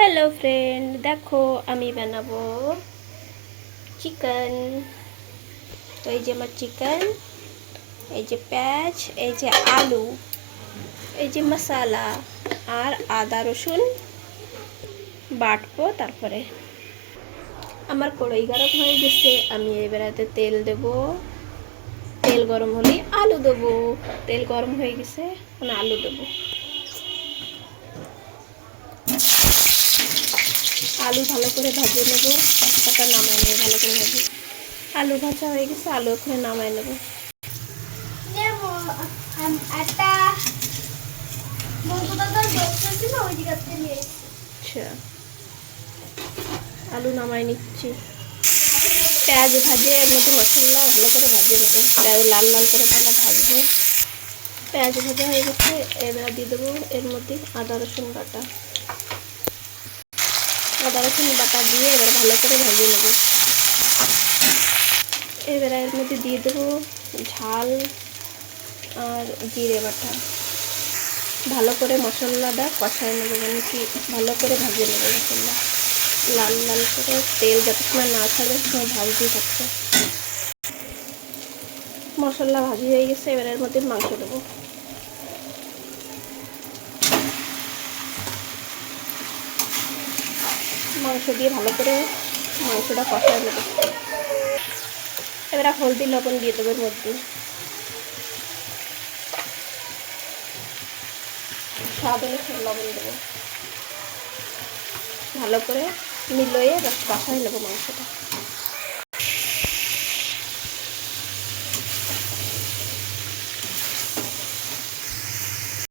Hello friend, দেখো আমি বানাবো চিকেন। তো এই যে আমার চিকেন, এই যে পেঁয়াজ, এই যে আলু, এই যে মশলা আর আদা রসুন বাটবো। তারপরে আমার কড়াই গরম হয়ে গেছে, আমি এবারে তেল দেব। তেল গরম হলে আলু দেবো। তেল গরম হয়ে গেছে, এখন আলু দেবো। আলু ভালো করে ভাজে নেব, একটা নামায় নেব। ভালো করে ভাজি, আলু ভাজা হয়ে গেছে, আলু ওখানে নামায় নেব। আচ্ছা, আলু নামাই নিচ্ছি। পেঁয়াজ ভাজে এর মধ্যে মশলা ভালো করে ভাজিয়ে নেবো। পেঁয়াজ লাল লাল করে তাহলে ভাজবো। পেঁয়াজ ভাজা হয়ে গেছে, এবার দিয়ে দেবো এর মধ্যে আদা রসুন বাটা। আদা রসুন বাটা দিয়ে এবার ভালো করে ভাজিয়ে নেবো। এবার এর মধ্যে দিয়ে দেবো ঝাল আর জিরে বাটা। ভালো করে মশলাটা কষায় নেবো, মানে কি ভালো করে ভাজিয়ে নেবো মশলা লাল লাল করে। তেল যত সময় না ছাড়বে সময় ভাজতেই থাকছে। মশলা ভাজি হয়ে গেছে, এবার এর মধ্যে মাংস দেবো। মাংস দিয়ে ভালো করে মাংসটা কষায় নেবো। এবার হলদি লবণ দিয়ে দেবো এর মধ্যে। স্বাদ অনুসারে লবণ দেবো। ভালো করে মিলিয়ে কষায় নেবো মাংসটা।